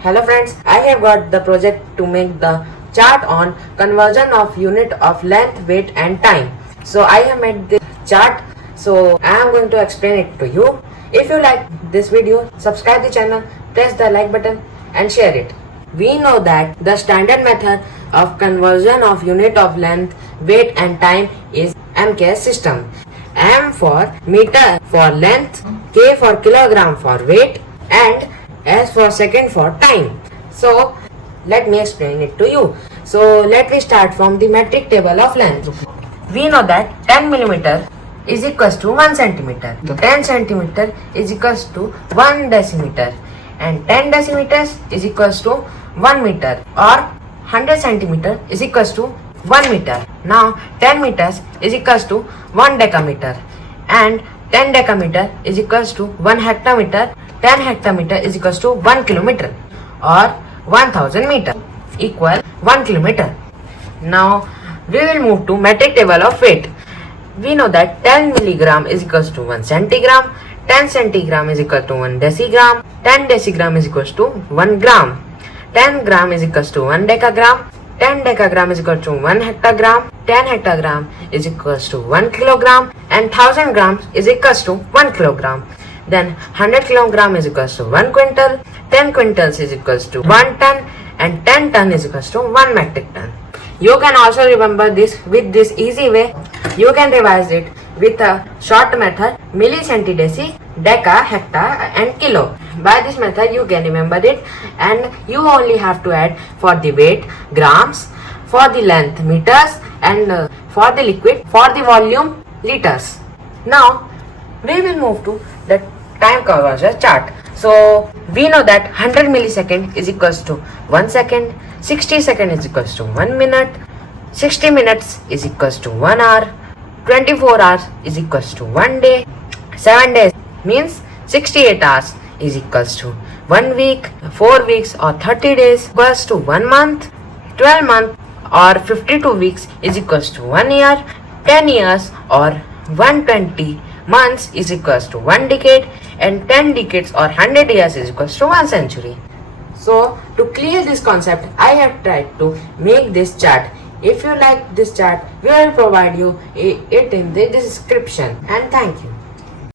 Hello friends, I have got the project to make the chart on conversion of unit of length, weight and time. So I have made this chart, so I am going to explain it to you. If you like this video, subscribe the channel, press the like button and share it. We know that the standard method of conversion of unit of length, weight and time is MKS system. M for meter for length, K for kilogram for weight and S for second for time. So let me explain it to you. So let me start from the metric table of length. We know that 10 millimeter is equals to 1 centimeter. 10 centimeter is equals to 1 decimeter. And 10 decimeters is equals to 1 meter, or 100 centimeter is equals to 1 meter. Now 10 meters is equals to 1 decameter, and 10 decameter is equals to 1 hectometer. 10 hectometer is equals to 1 kilometer, or 1000 meter equal 1 kilometer. Now we will move to metric table of weight. We know that 10 milligram is equals to 1 centigram, 10 centigram is equal to 1 decigram, 10 decigram is equals to 1 gram, 10 gram is equals to 1 decagram, 10 decagram is equal to 1 hectogram, 10 hectogram is equals to 1 kilogram, and 1000 grams is equals to 1 kilogram. Then 100 kilogram is equals to 1 quintal, 10 quintals is equals to 1 ton, and 10 ton is equals to 1 metric ton. You can also remember this with this easy way. You can revise it with a short method: millicentideci, deca, hecta and kilo. By this method you can remember it, and you only have to add for the weight grams, for the length meters, and for the liquid, for the volume liters. Now we will move to the time conversion chart. So we know that 100 millisecond is equals to 1 second, 60 second is equals to 1 minute, 60 minutes is equals to 1 hour, 24 hours is equals to 1 day, 7 days means 68 hours is equals to 1 week, 4 weeks or 30 days equals to 1 month, 12 months or 52 weeks is equals to 1 year, 10 years or 120 months is equals to 1 decade, and 10 decades or 100 years is equals to 1 century. So to clear this concept, I have tried to make this chart. If you like this chart, we will provide you it in the description. And thank you.